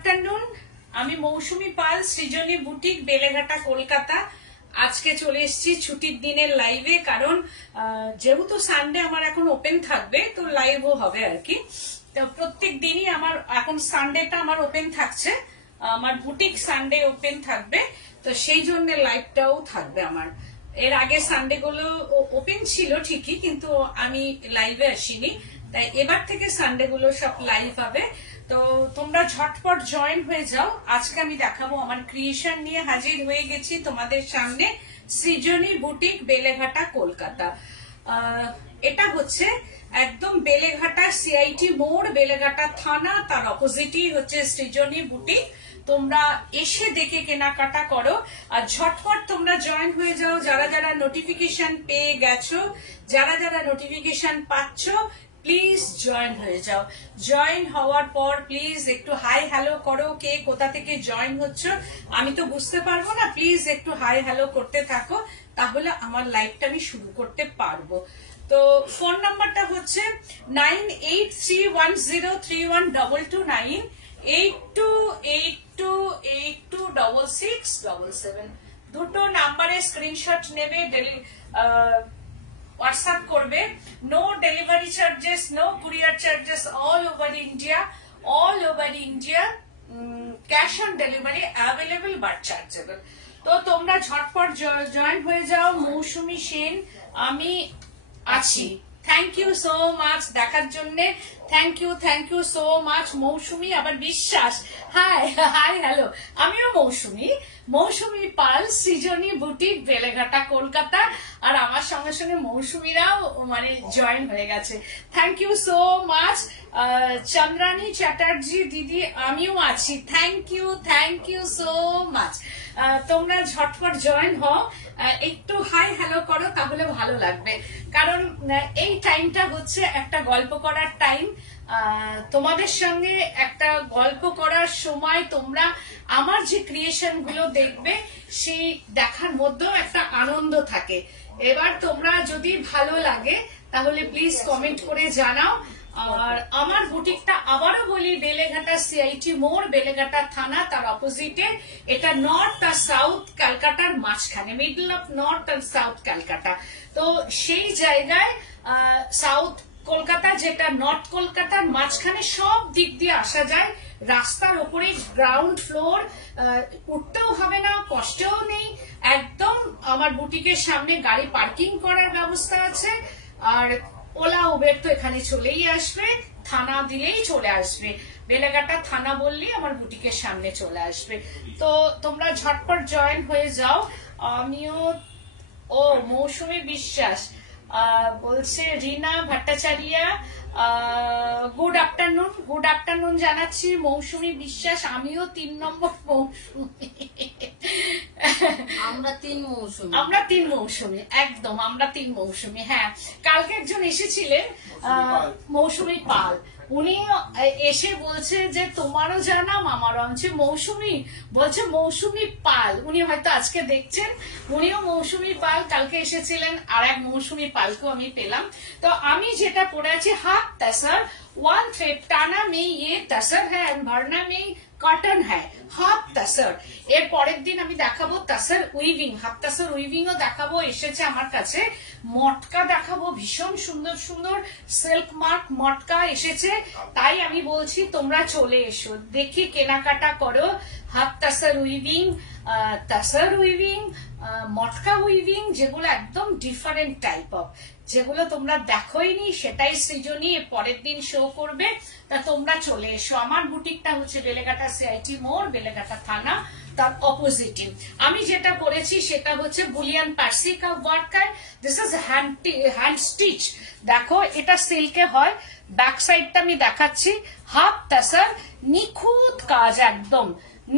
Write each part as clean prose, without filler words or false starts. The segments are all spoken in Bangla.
আফটারনুন, আমি মৌসুমী পাল, সৃজনী বুটিক, বেলেঘাটা, কলকাতা। আজকে চলে এসেছি ছুটির দিনের লাইভে, কারণ যেহেতু সানডে আমার এখন ওপেন থাকবে, তো লাইভও হবে আর কি। তো প্রত্যেক দিনই আমার এখন সানডেটা আমার ওপেন থাকছে, আমার বুটিক সানডে ওপেন থাকবে, তো সেই জন্য লাইভটাও থাকবে আমার। এর আগে সানডে গুলো ওপেন ছিল ঠিকই, কিন্তু আমি লাইভে আসিনি, তাই এবার থেকে সানডে গুলো সব লাইভ হবে। তো তোমরা ঝটপট জয়েন হয়ে যাও। আজকে আমি দেখাবো আমার ক্রিয়েশন নিয়ে হাজির হয়ে গেছি তোমাদের সামনে, সৃজনী বুটিক, বেলেঘাটা, কলকাতা। এটা হচ্ছে একদম বেলেঘাটা সিআইটি মোড়, বেলেঘাটা থানা, তার অপোজিটই হচ্ছে সৃজনী বুটিক। তোমরা এসে দেখে কেনাকাটা করো আর ঝটপট তোমরা জয়েন হয়ে যাও। যারা যারা নোটিফিকেশন পেয়ে গেছো, যারা যারা নোটিফিকেশন পাচ্ছ, প্লিজ জয়েন হয়ে যাও। জয়েন হওয়ার পর প্লিজ একটু হাই হ্যালো করো। কে কোথা থেকে জয়েন হচ্ছ আমি তো বুঝতে পারবো না, প্লিজ একটু হাই হ্যালো করতে থাকো, তাহলে আমার লাইভটা আমি শুরু করতে পারবো। তো ফোন নাম্বারটা হচ্ছে 9831031229, 8282826677। দুটো নাম্বারে স্ক্রিনশট নেবে, হোয়াটসঅ্যাপ করবে। No delivery charges, no courier charges, all over India, cash on delivery available but chargeable. তো তোমরা ঝটপট জয়েন হয়ে যাও। মৌসুমী সেন আমি আছি। থ্যাংক ইউ সো মাচ দেখার জন্য, thank you so much. Mousumi আবার বিশ্বাস, হাই হাই হ্যালো। আমিও মৌসুমী পাল, সৃজনী বুটিক, বেলেঘাটা, কলকাতা। আর আমার সঙ্গে সঙ্গে মৌসুমীরাও মানে জয়েন হয়ে গেছে। Thank you so much. Chandrani Chatterjee দিদি আমিও আছি। Thank you so much. তোমরা ঝটপট জয়েন হও, একটু হাই হ্যালো করো, তাহলে ভালো লাগবে। কারণ এই টাইমটা হচ্ছে একটা গল্প করার টাইম। তোমাদের সঙ্গে একটা গল্প করার সময় তোমরা আমার যে ক্রিয়েশন গুলো দেখবে, সেই দেখার মধ্যেও একটা আনন্দ থাকে। এবার তোমরা যদি ভালো লাগে তাহলে প্লিজ কমেন্ট করে জানাও। আর আমার বুটিকটা আবারও বলি, বেলেঘাটা সিআইটি মোড়, বেলেঘাটা থানা, তার অপোজিটে। এটা নর্থ আর সাউথ ক্যালকাটার মাঝখানে, মিডল অফ নর্থ আর সাউথ ক্যালকাটা। তো সেই জায়গায় সাউথ কলকাতা যেটা নর্থ কলকাতার মাঝখানে, সব দিক দিয়ে আসা যায়। রাস্তার উপরে গ্রাউন্ড ফ্লোর, উঠতেও হবে না, কষ্টও নেই। একদম আমার বুটিকের সামনে গাড়ি পার্কিং করার ব্যবস্থা আছে। আর ওলা উবের তো এখানে চলেই আসবে, থানা দিলেই চলে আসবে। বেলেঘাটা থানা বললেই আমার বুটিকের সামনে চলে আসবে। তো তোমরা ঝটপট জয়েন হয়ে যাও। আমিও মৌসুমী বিশ্বাস বলছে, রিনা ভট্টাচার্যা গুড আফটারনুন জানাচ্ছি। মৌসুমী বিশ্বাস, আমিও 3 নম্বর মৌসুমী। আমরা তিন মৌসুমী, একদম আমরা 3 মৌসুমী। হ্যাঁ, কালকে একজন এসেছিলেন মৌসুমী পাল, উনি এসে বলছে যে তোমারও জানাম আমারও। আমি মৌসুমী, বলছে মৌসুমী পাল। উনি হয়তো আজকে দেখছেন, উনিও মৌসুমী পাল। কালকে এসেছিলেন, আর এক মৌসুমী পালকেও আমি পেলাম। তো আমি যেটা পড়ে আছি, হাফ তাসার 1 थ्रेड टाना में ये तसर है, भरना में कॉटन है, হাফ তাসার। এর পরের দিন আমি দেখাবো তাসার উইভিং, হাফ তাসার উইভিং ও দেখাবো। এসেছে আমার কাছে মটকা দেখাবো, ভীষণ সুন্দর সুন্দর সিল্ক মার্ক মটকা এসেছে। তাই আমি বলছি তোমরা চলে এসো, দেখি কেনাকাটা করো। হাফ তাসার উইভিং, তাসার উইভিং, মটকা উইভিং, যেগুলো একদম ডিফারেন্ট টাইপ অফ, যেগুলো তোমরা দেখোইনি, সেটাই সৃজনী পরের দিন শো করবে। তা তোমরা চলে এসো। আমার বুটিকটা হচ্ছে বেলেঘাটা সিআইটি মোড়, বেলেঘাটা থানা, তার অপোজিটে। আমি যেটা করেছি সেটা হচ্ছে বুলিয়ান পার্সি কা work. This is hand stitch. দেখো, এটা সিল্কে হয়। ব্যাক সাইডটা আমি দেখাচ্ছি। হাফ তাসার, নিখুঁত কাজ, একদম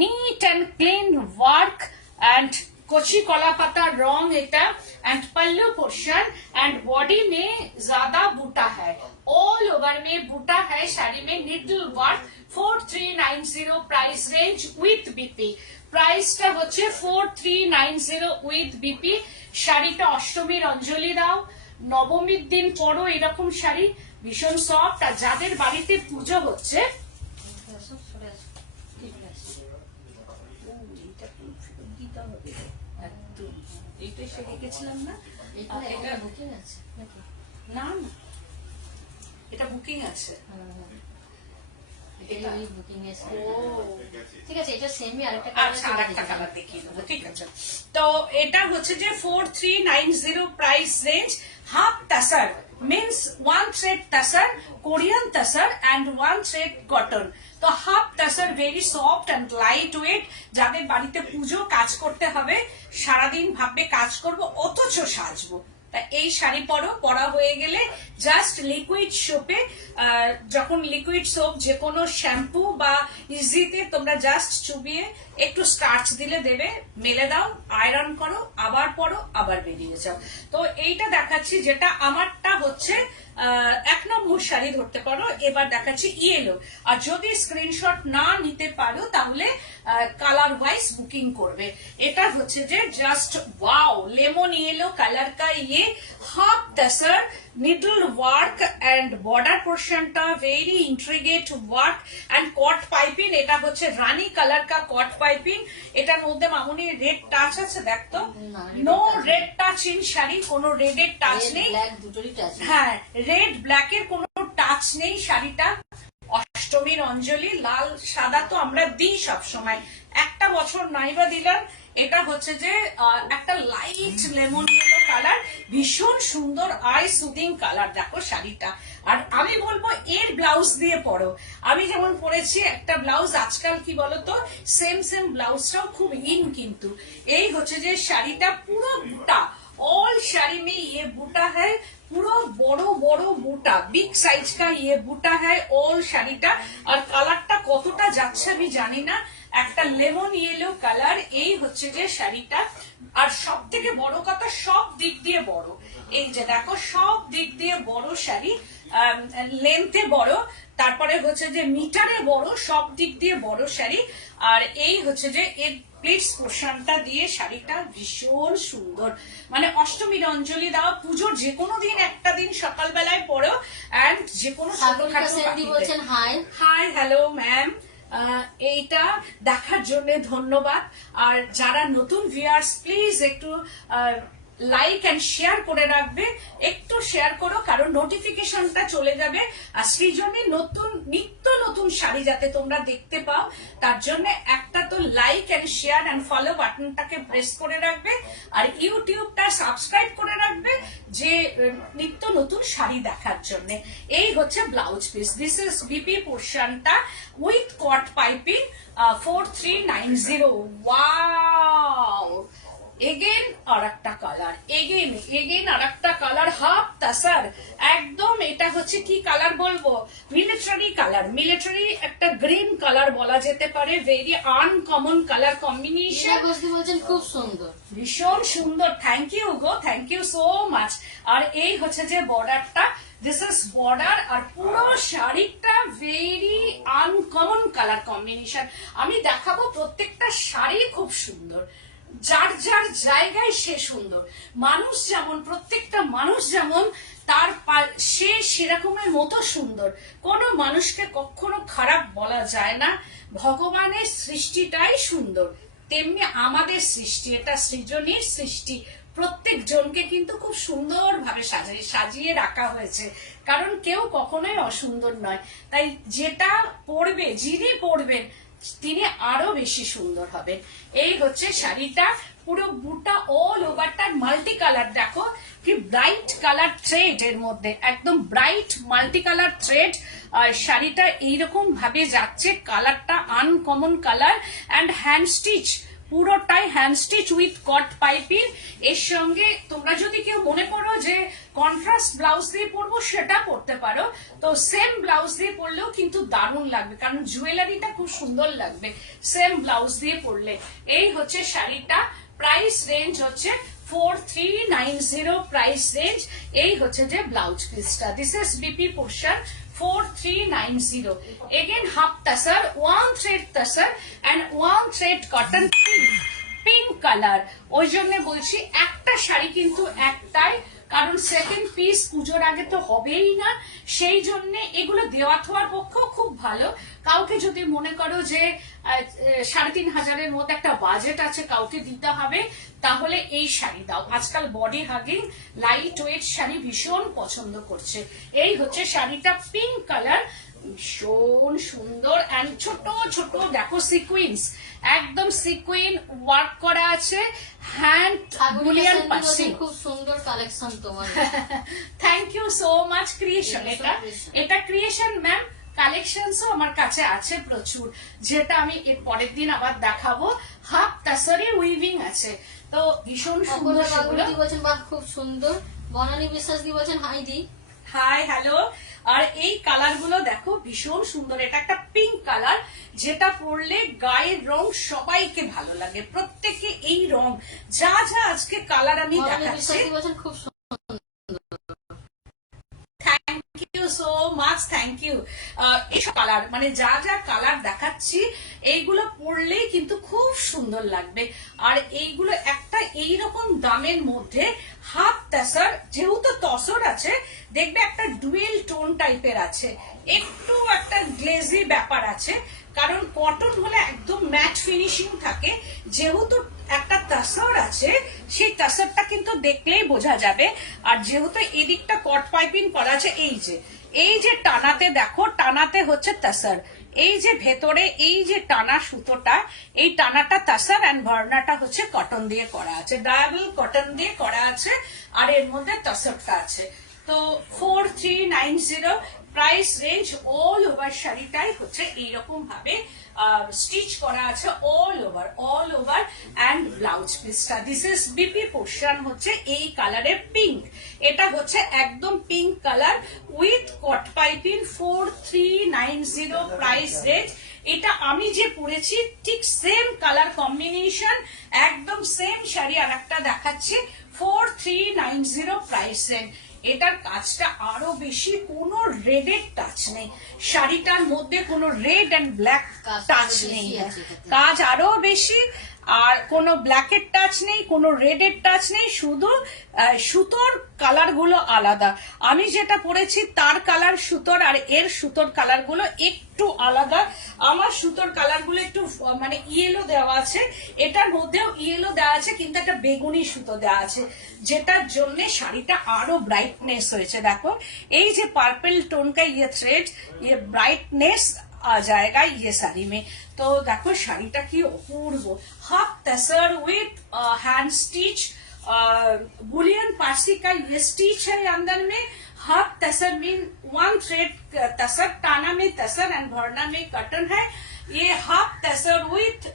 neat and clean work, and Kochi कला पत्ता wrong Etah, and pallu portion and body में ज्यादा बूटा है, ऑल ओवर में बूटा है। साड़ी में needle work, 4390 price range with BP. प्राइसটা হচ্ছে 4390 উইথ বিপি। শাড়িটা অষ্টমীর অঞ্জলি দাও, নবমীর দিন পরো এরকম শাড়ি, ভীষণ সফট। আর যাদের বাড়িতে পুজো হচ্ছে এইটাই সে রেখেছিলাম না। এখানে এটা একটা বুকিং আছে নাকি? না না, এটা বুকিং আছে। এটা ওই বুকিং আছে। ও ঠিক আছে, এটা সেমই আরেকটা আচ্ছা, আরেকটা কালার দেখিয়ে দেবো, ঠিক আছে। তো এটা হচ্ছে যে 4390 price range, half tussar means 1 thread tussar, Korean tussar and 1 thread cotton. তো half tussar very soft and lightweight, যাদের বাড়িতে পুজো কাজ করতে হবে, সারাদিন ভাববে কাজ করব অথচ সাজবো, তা এই শাড়ি পরা হয়ে গেলে জাস্ট লিকুইড সোপে, যখন লিকুইড সোপ যে কোনো শ্যাম্পু বা ইজিতে তোমরা জাস্ট চুবিয়ে একটু স্টার্চ দিলে দেবে, মেলে দাও, আয়রন করো, আবার পরো, আবার বেরিয়ে যাও। তো এইটা দেখাচ্ছি, যেটা আমারটা হচ্ছে 1 নম্বর শাড়ি ধরতে পারো। এবার দেখাচ্ছি ইয়েলো, আর যদি স্ক্রিনশট না নিতে পারো তাহলে কালার ওয়াইজ বুকিং করবে। এটা হচ্ছে যে just wow, lemon yellow colour কা ইয়ে half tussar, needle work and border পোর্শনটা very intricate work and cut piping. এটা হচ্ছে রানী কালার কা কট পাইপিং। এটার মধ্যে মামুনি রেড টাচ আছে, দেখতো no red touch in sari, কোনো রেডের টাচ নেই। ব্ল্যাক দুটোরই টাচ। হ্যাঁ, রেড ব্ল্যাক এর কোনো টাচ নেই শাড়িটা। অষ্টমীর অঞ্জলি লাল সাদা তো আমরা দিই সব সময়, একটা বছর নাইবা দিলাম। এটা হচ্ছে যে একটা লাইট লেমন ইয়েলো কালার, ভীষণ সুন্দর আই সুদিং কালার। দেখো শাড়িটা, আর আমি বলবো এর ব্লাউজ দিয়ে পরো। আমি যেমন পরেছি একটা ব্লাউজ, আজকাল কি বলতো সেম সেম ব্লাউজটাও খুব ইন, কিন্তু এই হচ্ছে যে শাড়িটা পুরো বুটা, ऑल শাড়ি में ये बूटा है, পুরো বড় বড় বুটা, বিগ সাইজ কা ইয়ে বুটা है ऑल শাড়িটা। আর কালারটা কতটা যাচ্ছে আমি জানি না, একটা লেমন ইয়েলো কালার। এই হচ্ছে যে শাড়িটা, আর সব থেকে বড় কথা সব দিক দিয়ে বড়। এই যে দেখো সব দিক দিয়ে বড় শাড়ি, লেন্থে বড়, তারপরে হচ্ছে যে মিটারে বড়, সব দিক দিয়ে বড় শাড়ি। আর এই হচ্ছে যে এর প্লিটস পোর্শনটা দিয়ে শাড়িটা ভীষণ সুন্দর, মানে অষ্টমীর অঞ্জলি দেওয়া, পুজোর যে কোনো দিন একটা দিন সকালবেলায় পড়ো, এন্ড যে কোনো বলছেন হাই হাই হ্যালো ম্যাম। এইটা দেখার জন্য ধন্যবাদ। আর যারা নতুন ভিউয়ার্স প্লিজ একটু লাইক এন্ড শেয়ার করে রাখবে, একটু শেয়ার করো, কারণ নোটিফিকেশনটা চলে যাবে। আর সৃজনী নতুন নিত্য নতুন শাড়ি যাতে তোমরা দেখতে পাও, তার জন্য একটা তো like and share and follow বাটনটাকে প্রেস করে রাখবে, আর ইউটিউবটা সাবস্ক্রাইব করে রাখবে, যে নিত্য নতুন শাড়ি দেখার জন্য। এই হচ্ছে blouse piece, this is BP পোর্শনটা with cut piping, 4390। Wow, again আর একটা কালার, এগেন আর একটা কালার, হাফ তাসার একদম। এটা হচ্ছে কি কালার বলবো, মিলিটারি কালার, মিলিটারি একটা গ্রিন কালার বলা যেতে পারে, ভেরি আনকমন কালার কম্বিনেশন। বলছেন খুব সুন্দর, ভীষণ সুন্দর, থ্যাংক ইউ গো, থ্যাংক ইউ সো মাচ। আর এই হচ্ছে যে বর্ডারটা, দিস ইজ বর্ডার, আর পুরো শাড়িটা ভেরি আনকমন কালার কম্বিনেশন। আমি দেখাবো প্রত্যেকটা শাড়ি খুব সুন্দর, যার যার জায়গায় সে সুন্দর। মানুষ যেমন, প্রত্যেকটা মানুষ যেমন তার সে সেরকমের মতো সুন্দর, কোনো মানুষকে কখনো খারাপ বলা যায় না। ভগবানের সৃষ্টিটাই সুন্দর, তেমনি আমাদের সৃষ্টি, এটা সৃজনীর সৃষ্টি। প্রত্যেক জনকে কিন্তু খুব সুন্দর ভাবে সাজিয়ে রাখা হয়েছে, কারণ কেউ কখনোই অসুন্দর নয়। তাই যেটা পড়বে, যিনি পড়বেন তিনি আরো বেশি সুন্দর হবেন। এই হচ্ছে শাড়িটা, পুরো বুটা অল ওভারটা মাল্টি কালার। দেখো কি ব্রাইট কালার থ্রেড, এর মধ্যে একদম ব্রাইট মাল্টি কালার থ্রেড। আর শাড়িটা এইরকম ভাবে যাচ্ছে, কালারটা uncommon colour, and hand stitch, পুরোটাই hand stitch with cut piping. এর সঙ্গে তোমরা যদি কেউ মনে করো যে কন্ট্রাস্ট ব্লাউজ দিয়ে পরবো, সেটা পরতে পারো, তো সেম ব্লাউজ দিয়ে পরলেও কিন্তু দারুণ লাগবে, কারণ জুয়েলারিটা খুব সুন্দর লাগবে সেম ব্লাউজ দিয়ে পরলে। এই হচ্ছে শাড়িটা, প্রাইস রেঞ্জ হচ্ছে 4390 প্রাইস রেঞ্জ। এই হচ্ছে যে ব্লাউজ পিসটা, this is BP portion 4390। Again half tassar, 1 thread tassar and 1 thread cotton pink colour. ওই জন্য বলছি একটা শাড়ি কিন্তু একটাই কারণ সেকেন্ড পিস পুজোর আগে তো হবেই না, সেই জন্য এগুলো দেওয়া থার পক্ষেও খুব ভালো। কাউকে যদি মনে করো যে 3,500-এর মধ্যে একটা বাজেট আছে, কাউকে দিতে হবে, তাহলে এই শাড়ি দাও। আজকাল body hugging light weight sari ভীষণ পছন্দ করছে। এই হচ্ছে শাড়িটা, পিঙ্ক কালার, ভীষণ সুন্দর। এন্ড ছোট ছোট দেখো সিকুইন্স, একদম সিকুইন ওয়ার্ক করা আছে, হ্যান্ড বুলিয়ান পার্সি। খুব সুন্দর কালেকশন তোমার। Thank you so much creation. এটা ক্রিয়েশন ম্যাম। কালেকশনসও আমার কাছে আছে প্রচুর, যেটা আমি এর পরের দিন আবার দেখাবো। হাফ তাসারি উইভিং আছে, তো ভীষণ সুন্দর সেগুলো। বলছেন বাহ খুব সুন্দর। বনানী বিশ্বাস দি বলছেন হাই দি। Hi hello. আর এই কালার গুলো দেখো ভীষণ সুন্দর। এটা একটা পিঙ্ক কালার, যেটা পরলে গায়ের রং সবাইকে ভালো লাগে, প্রত্যেকে এই রং যা যা আজকে কালার আমি দেখাচ্ছি। খুব thank you so much, thank you. এইসব কালার মানে যা যা কালার দেখাচ্ছি এইগুলো পরলেই কিন্তু খুব সুন্দর লাগবে। আর এইগুলো একটা এইরকম দামের মধ্যে হাফ তাসার, যেহেতু তসর আছে, দেখবে একটা ডুয়েল টোন টাইপের আছে, একটু একটা গ্লেজি ব্যাপার আছে, কারণ কটন হলে একদম ম্যাট ফিনিশিং থাকে। যেহেতু একটা তাসার আছে, সেই তাসারটা কিন্তু দেখলেই বোঝা যাবে। আর যেহেতু এদিকটা কট পাইপিং করা আছে, এই যে টানাতে দেখো, টানাতে হচ্ছে তাসার, এই যে ভেতরে এই যে টানা সুতোটা, এই টানাটা তাসার, এন্ড ভার্নাটা হচ্ছে কটন দিয়ে করা আছে, ডায়াবল কটন দিয়ে করা আছে, আর এর মধ্যে তাসারটা আছে। তো 4390 প্রাইস রেঞ্জ। অল ওভার শাড়িটাই হচ্ছে এইরকম ভাবে স্টিচ করা আছে, অল ওভার অ্যান্ড ব্লাউজ পিসটা। দিস ইজ বিপি পোর্শন, হচ্ছে এই কালারের পিঙ্ক। এটা হচ্ছে একদম pink colour with cut piping. 4390 price range. এটা আমি যে পরেছি ঠিক সেম কালার কম্বিনেশন, একদম সেম শাড়ি আর একটা দেখাচ্ছি। 4390 প্রাইস রেঞ্জ। এটার কাজটা আরো বেশি, কোনো রেডের টাচ নেই শাড়িটার মধ্যে, কোনো রেড এন্ড ব্ল্যাক টাচ নেই, কাজ আরো বেশি। আর কোনো ব্ল্যাকের টাচ নেই, কোনো রেডের টাচ নেই, শুধু সুতোর কালার গুলো আলাদা। আমি যেটা পরেছি তার কালার সুতোর, আর এর সুতোর কালার গুলো একটু আলাদা। আমার সুতোর কালার গুলো একটু মানে ইয়েলো দেওয়া আছে, এটার মধ্যেও ইয়েলো দেওয়া আছে, কিন্তু একটা বেগুনি সুতো দেওয়া আছে, যেটার জন্য শাড়িটা আরো ব্রাইটনেস হয়েছে। দেখো এই যে পার্পল টোন কা ইয়ে থ্রেড, ইয়ে ব্রাইটনেস आ जाएगा ये साड़ी में। तो देखो শাড়িটা কি অপূর্ব। Half tussar with hand stitch, bullion Parsi का ये स्टिच है अंदर में। Half tussar mean one thread tussar, टाना में तसर एंड भरना में कटन है। ये half tussar with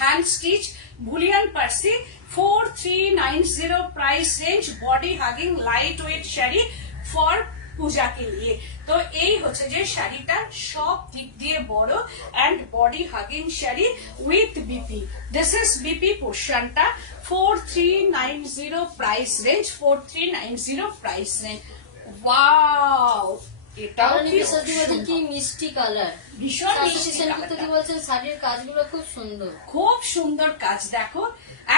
hand stitch bullion Parsi. 4390 price range. Body hugging lightweight sari for Puja কে লিয়ে। তো এই হচ্ছে যে শাড়িটা সব দিক দিয়ে বড় and body hugging sari with BP. This is BP পোর্শনটা। 4390 price range. 4390 price range. Wow, এটাও কি মিষ্টি কালার, ভীষণ মিষ্টি কালার। বলছেন শাড়ির কাজগুলো খুব সুন্দর, খুব সুন্দর কাজ। দেখো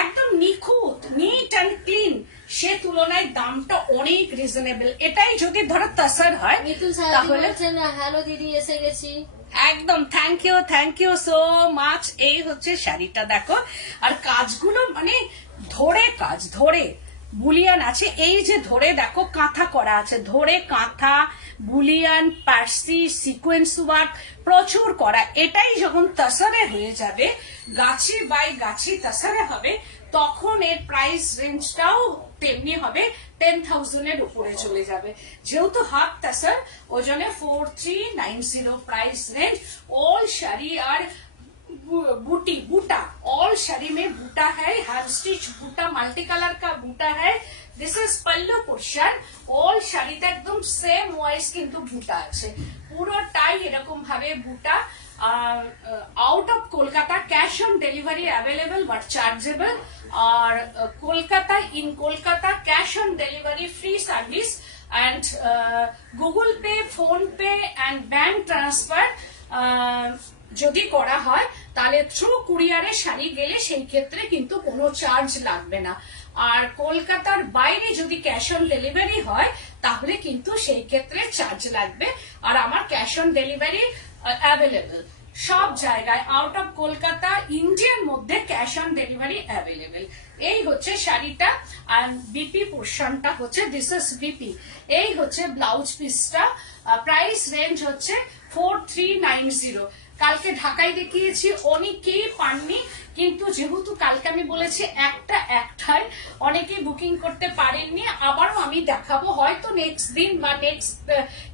একদম নিখুঁত, নিট অ্যান্ড ক্লিন, সে তুলনায় দামটা অনেক রিজনেবল। এটাই যদি ধরো তাসার হয় তাহলে। হ্যালো দিদি, এসে গেছি। একদম থ্যাংক ইউ সো মাচ। এই হচ্ছে শাড়িটা দেখো, আর কাজগুলো মানে ধরে কাজ, ধরে বুলিয়ান আছে, এই যে ধরে দেখো কাঁথা করা আছে, ধরে কাঁথা, বুলিয়ান, পার্সি, সিকোয়েন্স ওয়ার্ক প্রচুর করা। এটাই যখন তাসারে হয়ে যাবে, গাছি বাই গাছি তাসারে হবে, তখন এর প্রাইস রেঞ্জটাও তেমনি হবে, 10,000 এর উপরে চলে যাবে। যেহেতু হাফ তাসার, ওই জন্য 4390 প্রাইস রেঞ্জ। অল শাড়ি আর बूटी बूटा, ऑल शाड़ी में बूटा है, हैंड स्टिच बूटा, मल्टी कलर का बूटा है। This is pallu portion. All শাড়িতে একদম সেম ওয়াইজ কিন্তু বুটা আছে, পুরোটাই এরকম ভাবে বুটা। Out of Kolkata cash on delivery available but chargeable. আর Kolkata, in Kolkata cash on delivery free service and Google pay, PhonePe and bank transfer যদি করা হয় তাহলে থ্রু কুরিয়ারে শাড়ি গেলে সেই ক্ষেত্রে কিন্তু কোনো চার্জ লাগবে না। আর কলকাতার বাইরে যদি ক্যাশ অন ডেলিভারি হয় তাহলে কিন্তু সেই ক্ষেত্রে চার্জ লাগবে। আর আমার ক্যাশ অন ডেলিভারি অ্যাভেলেবল সব জায়গায়, আউট অফ কলকাতা ইন্ডিয়ার মধ্যে ক্যাশ অন ডেলিভারি অ্যাভেলেবেল। এই হচ্ছে শাড়িটা, আর বিপি পোর্শনটা হচ্ছে দিস ইজ বিপি। এই হচ্ছে ব্লাউজ পিসটা, প্রাইস রেঞ্জ হচ্ছে 4390। কালকে ঢাকায় দেখিয়েছি, অনেকেই পাননি, কিন্তু যেহেতু কালকে আমি বলেছি একটাই অনেকেই বুকিং করতে পারেননি। আবারও আমি দেখাবো, হয়তো নেক্সট দিন বা নেক্সট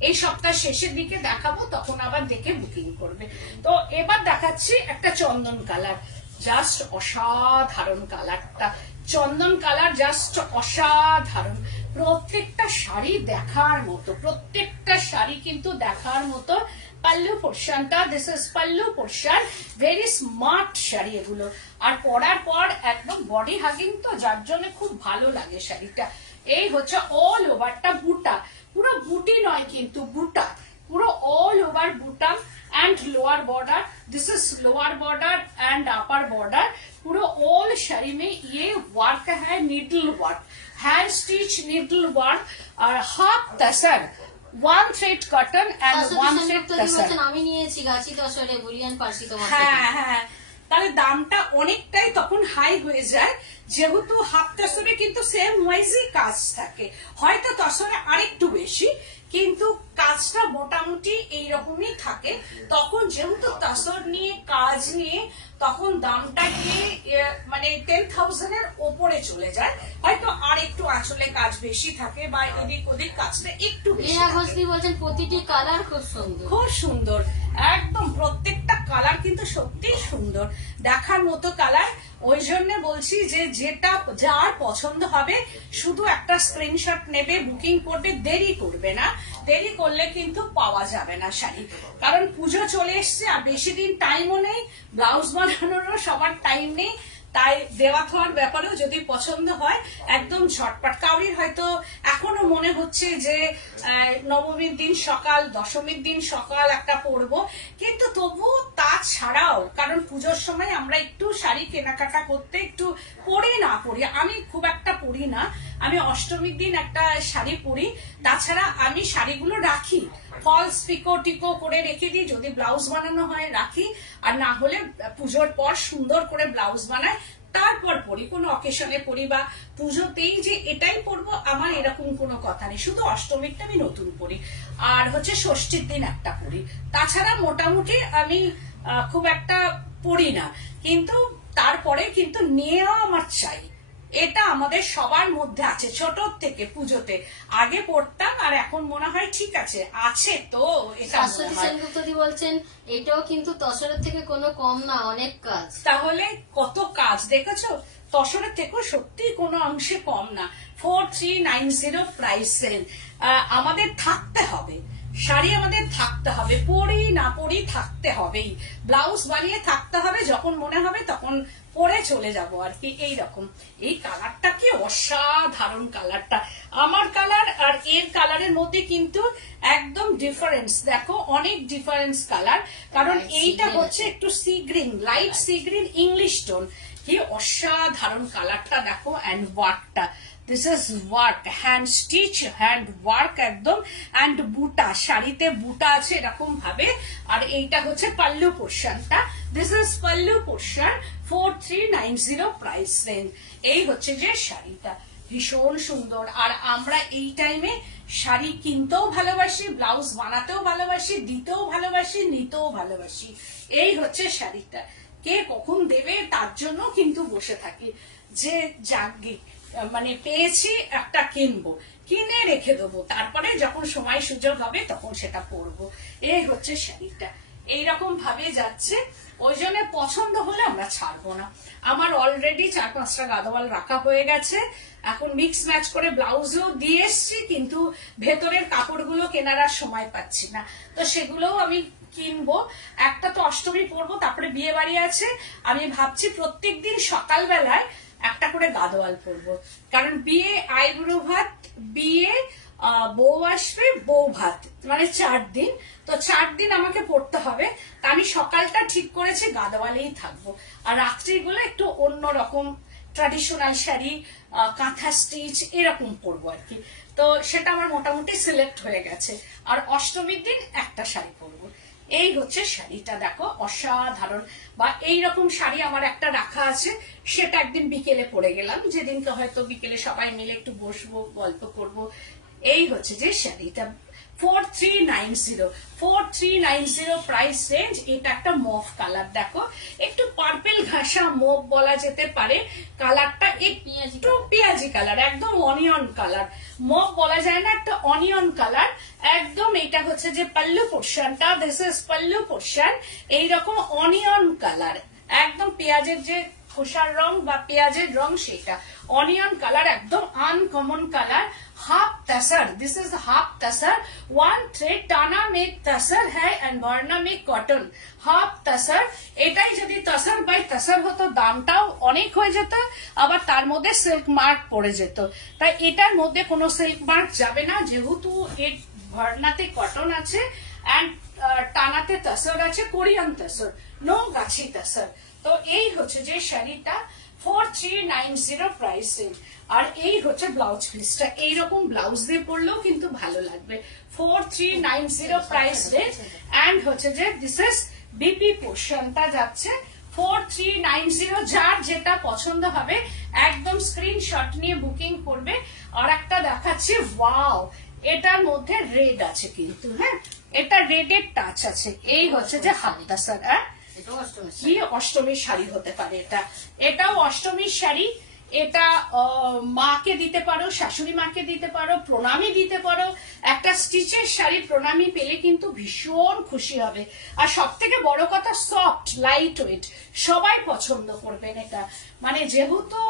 এই সপ্তাহ শেষের দিকে দেখাবো, তখন আবার দেখে বুকিং করবে। তো এবার দেখাচ্ছি একটা চন্দন কালার, জাস্ট অসাধারণ কালারটা, চন্দন কালার জাস্ট অসাধারণ। প্রত্যেকটা শাড়ি দেখার মতো, প্রত্যেকটা শাড়ি কিন্তু দেখার মতো। পাল্লু পোর্শনটা, this is pallu portion, very smart sari এগুলো। আর পরার পর একদম বডি হাগিং, তো যার জন্য খুব ভালো লাগে শাড়িটা। এই হচ্ছে অল ওভারটা বুটা, পুরো বুটি নয় কিন্তু বুটা, পুরো অল ওভার বুটা and lower border, this is lower border and upper border। पूरा all शाड़ी में ये वर्क है, needle work, hand stitch needle work, और half tussar, one thread cotton and one thread tussar. আমি নিয়েছি গাছি তসরে বুলিয়ান পার্সি তোমার থেকে। হ্যাঁ হ্যাঁ, তাহলে দামটা অনেকটাই তখন হাই হয়ে যায়, যেহেতু হাফ তসরে কিন্তু সেম ওয়াইজই কাজ থাকে, হয়তো তসরে আরেকটু বেশি, কিন্তু কাজটা মোটামুটি এইরকমই থাকে। তখন যেহেতু তসর নিয়ে কাজ নিয়ে তখন দামটা গিয়ে মানে 10,000 এর ওপরে চলে যায়, হয়তো আর একটু আঁচলে কাজ বেশি থাকে বা এদিক ওদিক কাজটা একটু বেশি থাকে। বলছেন প্রতিটি কালার খুব সুন্দর, খুব সুন্দর, একদম প্রত্যেকটা কালার কিন্তু সত্যি সুন্দর, দেখার মতো কালার। ওই জন্য বলছি যে যেটা যার পছন্দ হবে শুধু একটা স্ক্রিনশট নেবে, বুকিং করবে, দেরি করবে না, দেরি করলে কিন্তু পাওয়া যাবে না শাড়ি। কারণ পুজো চলে এসছে, আর বেশি দিন টাইমও নেই, ব্লাউজ বানানোরও সবার টাইম নেই, তাই দেওয়া থাওয়ার ব্যাপারেও যদি পছন্দ হয় একদম ঝটপট। কাউরির হয়তো এখনো মনে হচ্ছে যে নবমীর দিন সকাল, দশমীর দিন সকাল একটা পরবো, কিন্তু তবু তাছাড়াও, কারণ পুজোর সময় আমরা একটু শাড়ি কেনাকাটা করতে একটু পরি না পরি, আমি খুব একটা পরি না, আমি অষ্টমীর দিন একটা শাড়ি পরি, তাছাড়া আমি শাড়িগুলো রাখি, ফলস পিকো টিকো করে রেখে দিই, যদি ব্লাউজ বানানো হয় রাখি, আর না হলে পুজোর পর সুন্দর করে ব্লাউজ বানাই, তারপর পরি, কোনো অকেশনে পরি, বা পুজোতেই যে এটাই পরবো আমার এরকম কোনো কথা নেই, শুধু অষ্টমীরটা আমি নতুন পরি, আর হচ্ছে ষষ্ঠীর দিন একটা পরি, তাছাড়া মোটামুটি আমি খুব একটা পরি না। কিন্তু তারপরে কিন্তু নেওয়া আমার চাই, এটা আমাদের সবার মধ্যে আছে, ছোট থেকে পুজোতে আগে পড়তাম, আর এখন মনে হয় ঠিক আছে আছে তো এটা। শাশ্বতী সেনগুপ্তদি বলছেন এটাও কিন্তু তসরের থেকে কোনো কম না, অনেক কাজ। তাহলে কত কাজ দেখেছো, তসরের থেকেও সত্যি কোনো অংশে কম না। 4390 প্রাইস সেল। আমাদের থাকতে হবে শাড়ি, আমাদের থাকতে হবে, পরি না পরি থাকতে হবেই, ব্লাউজ বানিয়ে থাকতে হবে, যখন মনে হবে তখন পরে চলে যাব আর কি। এইরকম এই কালারটা কি অসাধারণ, কালারটা আমার কালার আর এর কালারের মধ্যে কিন্তু একদম ডিফারেন্স, দেখো অনেক ডিফারেন্স কালার, কারণ এইটা হচ্ছে একটু sea green, light sea green English tone, কি অসাধারণ কালারটা দেখো। এন্ড ওয়ার্কটা, this is work, hand stitch, hand work একদম, এন্ড বুটা, শাড়িতে বুটা আছে এরকম ভাবে। আর এইটা হচ্ছে পাল্লু পোর্শনটা, this is pallu portion, 4390 price range. এই হচ্ছে যে শাড়িটা, ভীষণ সুন্দর। আর আমরা এই টাইমে শাড়ি কিনতেও ভালোবাসি, ব্লাউজ বানাতেও ভালোবাসি, দিতেও ভালোবাসি, নিতেও ভালোবাসি। এই হচ্ছে শাড়িটা, কে কখন দেবে তার জন্য কিন্তু বসে থাকি, যে যাকে মানে পেয়েছি একটা কিনবো, কিনে রেখে দেবো, তারপরে যখন সময় সুযোগ হবে তখন সেটা পরবো। এই হচ্ছে শাড়িটা, এইরকম ভাবে যাচ্ছে। ওই জন্য পছন্দ হলে আমরা ছাড়বো না। আমার অলরেডি 4-5টা গাদোয়াল রাখা হয়ে গেছে, এখন মিক্স ম্যাচ করে ব্লাউজও দিয়ে এসছি, কিন্তু ভেতরের কাপড়গুলো কেনার আর সময় পাচ্ছি না, তো সেগুলোও আমি কিনবো। একটা তো অষ্টমী পরবো, তারপরে বিয়ে বাড়ি আছে, আমি ভাবছি প্রত্যেকদিন সকালবেলায় একটা করে গাদোয়াল পরবো, কারণ বিয়ে আইবুড়ো ভাত, বিয়ে বউ আসবে, বউ ভাত, মানে 4 দিন, তো 4 দিন আমাকে পড়তে হবে। তা আমি সকালটা ঠিক করেছি গাদোয়ালেই থাকবো, আর রাত্রিগুলো একটু অন্যরকম ট্র্যাডিশনাল শাড়ি, কাঁথা স্টিচ এরকম পরবো আর কি। তো সেটা আমার মোটামুটি সিলেক্ট হয়ে গেছে। আর অষ্টমীর দিন একটা শাড়ি পরবো। এই হচ্ছে শাড়িটা, দেখো অসাধারণ। বা এইরকম শাড়ি আমার একটা রাখা আছে, সেটা একদিন বিকেলে পরে গেলাম, যেদিনকে হয়তো বিকেলে সবাই মিলে একটু বসবো, গল্প করব। এই হচ্ছে যে শাড়িটা, 4390 প্রাইস রেঞ্জ। এটা একটা মভ কালার, দেখো একটু পার্পেল ঘাসা মভ বলা যেতে পারে কালারটা, একটু পেঁয়াজি কালার, একদম অনিয়ন কালার। মভ বলা যায় না, একটা অনিয়ন কালার একদম। এটা হচ্ছে যে পাল্লু পোর্শনটা, দিস ইজ পাল্লু পোর্শন, এইরকম অনিয়ন কালার, একদম পেঁয়াজের যে খোসার রং বা পেঁয়াজের রং, সেটা অনিয়ন কালার, একদম uncommon colour. Half tussar, this is half tussar, one thread, टाना में तसर है एंड वरना में कॉटन। हाफ तसर, এটাই যদি তসর বাই তসর হতো দামটাও অনেক হয়ে যেত, আবার তার মধ্যে সিল্ক মার্ক পড়ে যেত। তাই এটার মধ্যে কোনো সিল্ক মার্ক যাবে না, যেহেতু এর ভরনাতে কটন আছে এন্ড টানাতে তসর আছে, কোরিয়ান তসর, নো গাছি তসর। তো এই হচ্ছে যে শাড়িটা 4390 প্রাইস রেঞ্জ। আর এই হচ্ছে ব্লাউজ পিসটা, এইরকম ব্লাউজ দিয়ে পরলেও কিন্তু ভালো লাগবে। 4390 প্রাইস রেঞ্জ এন্ড হচ্ছে যে দিস ইজ বিপি পোর্শনটা যাচ্ছে 4390। যার যেটা পছন্দ হবে একদম স্ক্রিনশট নিয়ে বুকিং করবে। আর একটা দেখাচ্ছি, ওয়াও, এটার মধ্যে রেড আছে কিন্তু, হ্যাঁ এটা রেডের টাচ আছে। এই হচ্ছে যে হাফতা সার, কি অষ্টমীর শাড়ি হতে পারে এটা, এটাও অষ্টমীর শাড়ি। এটা মাকে দিতে পারো, শাশুড়ি মাকে দিতে পারো, প্রণামী দিতে পারো। একটা স্টিচের শাড়ি প্রণামী পেলে কিন্তু ভীষণ খুশি হবে। আর সব থেকে বড় কথা, সফট লাইট ওয়েট, সবাই পছন্দ করবেন এটা। মানে যেহেতু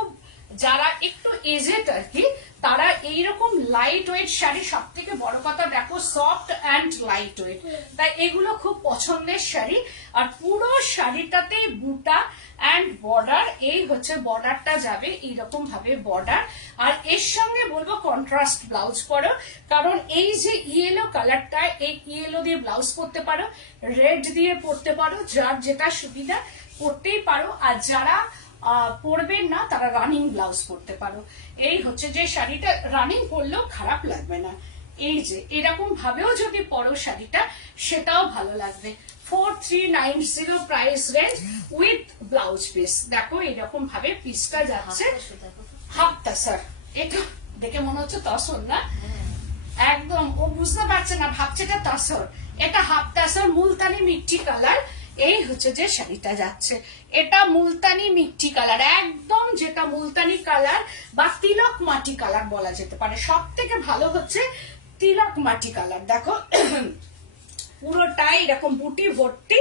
যারা একটু এজেড আর কি, তারা এইরকম লাইট ওয়েট শাড়ি, সব থেকে বড় কথা দেখো সফট অ্যান্ড লাইট ওয়েট, তাই এগুলো খুব পছন্দের শাড়ি। আর পুরো শাড়িটাতেই বুটা অ্যান্ড বর্ডার, এই হচ্ছে বর্ডারটা যাবে এইরকম ভাবে বর্ডার। আর এর সঙ্গে বলবো কন্ট্রাস্ট ব্লাউজ পরো, কারণ এই যে ইয়েলো কালারটা, এই ইয়েলো দিয়ে ব্লাউজ পরতে পারো, রেড দিয়ে পরতে পারো, যার যেটা সুবিধা পরতেই পারো। আর যারা পরবেন না তারা রানিং ব্লাউজ পরতে পারো। এই হচ্ছে যে শাড়িটা, রানিং পরলেও খারাপ লাগবে না। এই যে এরকম ভাবেও যদি পরো শাড়িটা, সেটাও ভালো লাগবে। 4390 price range with blouse piece. দেখো এরকম ভাবে পিসটা যাচ্ছে, হাফ তাসার। এটা দেখে মনে হচ্ছে তসর না, একদম ও বুঝতে পারছে না, ভাবছে এটা তসর। এটা হাফ তাসার, মুলতানি মিট্টি কালার। এই হচ্ছে যে শাড়িটা যাচ্ছে, এটা মুলতানি মিট্টি কালার, একদম যেটা মুলতানি কালার বা তিলক মাটি কালার বলা যেতে পারে। সব থেকে ভালো হচ্ছে তিলক মাটি কালার। দেখো পুরোটাই এরকম বুটি ভর্তি,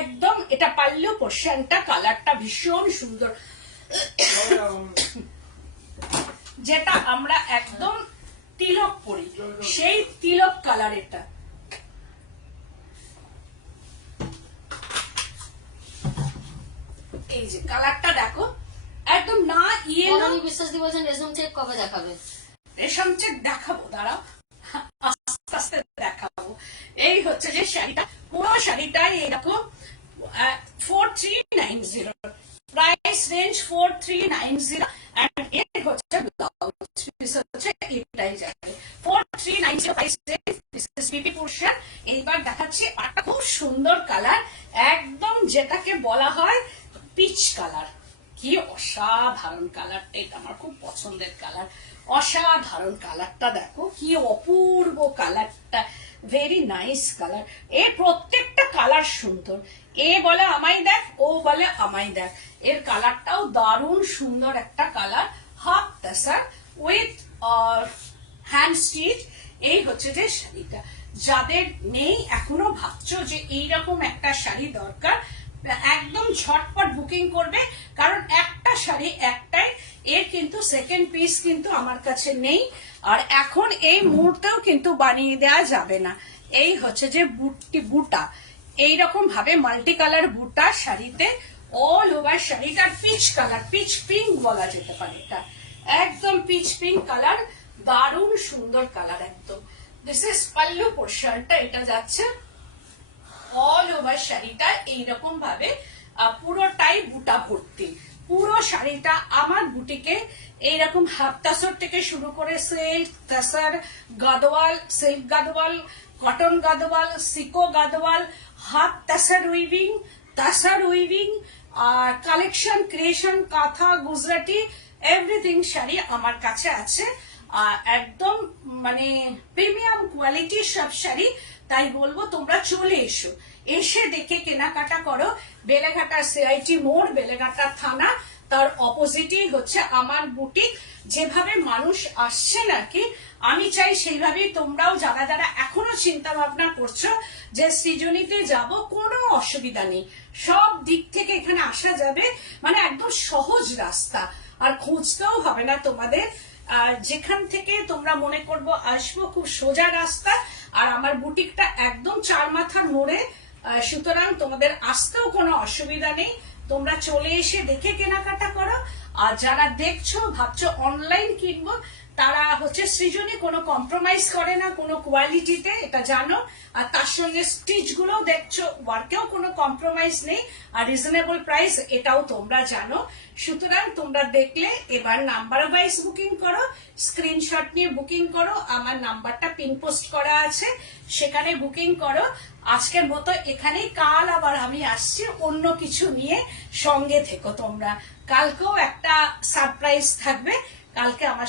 একদম। এটা পাল্লু পোর্শনটা, কালারটা ভীষণ সুন্দর, যেটা আমরা একদম তিলক পরি, সেই তিলক কালার এটা। এই যে কালারটা দেখো, একদম না ইয়েলো। বিশ্বাস দিয়ে বলছেন রেশম চেক কবে দেখাবে? রেশম চেক দেখাবো, দাঁড়াও আস্তে আস্তে দেখাবো। এই হচ্ছে যে শাড়িটা, পুরো শাড়িটাই এরকম 4390 প্রাইস রেঞ্জ, 4390। এন্ড এর হচ্ছে ব্লাউজ পিস হচ্ছে এটাই যাবে 4390 price range. This is BP portion. এইবার দেখাচ্ছি একটা খুব সুন্দর কালার, একদম যেটাকে বলা হয় পিচ কালার। কি অসাধারণ কালারটা, এটা আমার খুব পছন্দের কালার। অসাধারণ কালারটা দেখো, কি অপূর্ব কালারটা, ভেরি নাইস কালার। এর প্রত্যেকটা কালার সুন্দর, এ বলে আমায় দেখ, ও বলে আমায় দেখ। এর কালারটাও দারুণ সুন্দর একটা colour. Half তাসার with hand stitch. এই হচ্ছে যে শাড়িটা, যাদের নেই এখনো ভাবছো যে এইরকম একটা শাড়ি দরকার, একদম ঝটপট বুকিং করবে, কারণ একটা শাড়ি একটাই। এর কিন্তু সেকেন্ড পিস কিন্তু আমার কাছে নেই, আর এখন এই মুহূর্তেও কিন্তু বানিয়ে দেওয়া যাবে না। এই হচ্ছে যে বুটা, এইরকম ভাবে মাল্টি কালার বুটা শাড়িতে, অল ওভার শাড়িটা পিচ কালার, পিচ পিঙ্ক বলা যেতে পারে এটা, একদম পিচ পিঙ্ক কালার, দারুণ সুন্দর কালার একদম। দিস ইজ পাল্লু পোর্শনটা, এটা যাচ্ছে অল ওভার শাড়িটা এইরকম ভাবে পুরোটাই বুটা ভর্তি, পুরো শাড়িটা আমার বুটিকে এইরকম হাফ তাসর থেকে শুরু করে silk tussar, Gadwal, silk Gadwal, cotton Gadwal, সিকো Gadwal, half tussar weaving, tussar weaving, আর collection creation kantha Gujarati everything sari আমার কাছে আছে। একদম মানে প্রিমিয়াম কোয়ালিটির সব শাড়ি। তাই বলবো তোমরা চলে এসো, এসে দেখে কেনাকাটা করো। বেলেঘাটা সিআইটি মোড়, বেলেঘাটা থানা, তার অপোজিটেই হচ্ছে আমার বুটিক। যেভাবে মানুষ আসছে নাকি আমি চাই সেইভাবেই তোমরাও যারা যারা এখনো চিন্তা ভাবনা করছো যে সৃজনীতে যাব, কোনো অসুবিধা নেই, সব দিক থেকে এখানে আসা যাবে। মানে একদম সহজ রাস্তা, আর খুঁজতেও হবে না তোমাদের। যেখান থেকে তোমরা মনে করবো আসবো, খুব সোজা রাস্তা। আর আমার বুটিকটা একদম চার মাথার মোড়ে, সুতরাং তোমাদের আসতেও কোনো অসুবিধা নেই। তোমরা চলে এসে দেখে কেনাকাটা করো। আর যারা দেখছো ভাবছো অনলাইন কিনবো, তারা হচ্ছে সৃজনী কোনো কম্প্রোমাইজ করে না কোনো কোয়ালিটিতে, এটা জানো। আর তার সঙ্গে স্টিচ গুলো দেখছো, ওয়ার্কেও কোনো কম্প্রোমাইজ নেই, আর রিজনেবল প্রাইস, এটাও তোমরা জানো। সুতরাং তোমরা দেখলে এবার নাম্বার ওয়াইজ বুকিং করো, স্ক্রিনশট নিয়ে বুকিং করো। আমার নাম্বারটা পিন পোস্ট করা আছে, সেখানে বুকিং করো। আজকের মতো এখানেই, কাল আবার আমি আসছি অন্য কিছু নিয়ে, সঙ্গে থেকো তোমরা। কালকেও একটা সারপ্রাইজ থাকবে, কালকে আমার